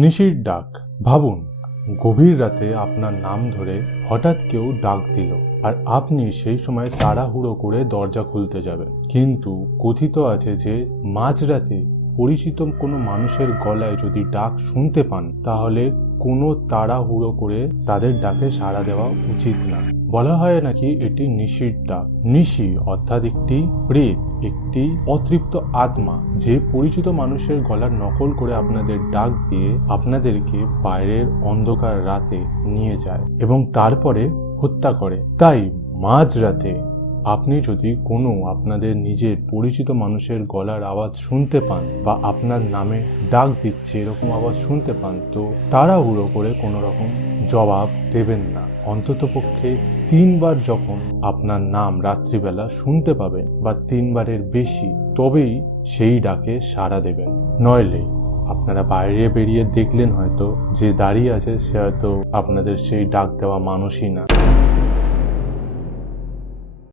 নিশির ডাক। ভাবুন, গভীর রাতে আপনার নাম ধরে হঠাৎ কেউ ডাক দিল, আর আপনি সেই সময় তাড়াহুড়ো করে দরজা খুলতে যাবেন। কিন্তু কথিত আছে যে মাঝরাতে পরিচিত কোনো মানুষের গলায় যদি ডাক শুনতে পান, তাহলে কোনো তাড়াহুড়ো করে তাদের ডাকে সাড়া দেওয়া উচিত না। বলা হয় নাকি এটি নিশির ডাক। নিশি অর্থাৎ একটি প্রেত, একটি অতৃপ্ত আত্মা, যে পরিচিত মানুষের গলার নকল করে আপনাদের ডাক দিয়ে আপনাদেরকে বাইরের অন্ধকার রাতে নিয়ে যায় এবং তারপরে হত্যা করে। তাই মাঝরাতে আপনি যদি কোনো আপনাদের নিজের পরিচিত মানুষের গলার আওয়াজ শুনতে পান বা আপনার নামে ডাক দিচ্ছে এরকম আওয়াজ শুনতে পান, তো তাড়াহুড়ো করে কোনো রকম জবাব দেবেন না। অন্ততপক্ষে 3 বার যখন আপনার নাম রাত্রিবেলা শুনতে পাবেন বা 3 বারের বেশি, তবেই সেই ডাকে সাড়া দেবেন। নইলে আপনারা বাইরে বেরিয়ে দেখলেন হয়তো যে দাঁড়িয়ে আছে সে হয়তো আপনাদের সেই ডাক দেওয়া মানুষই না।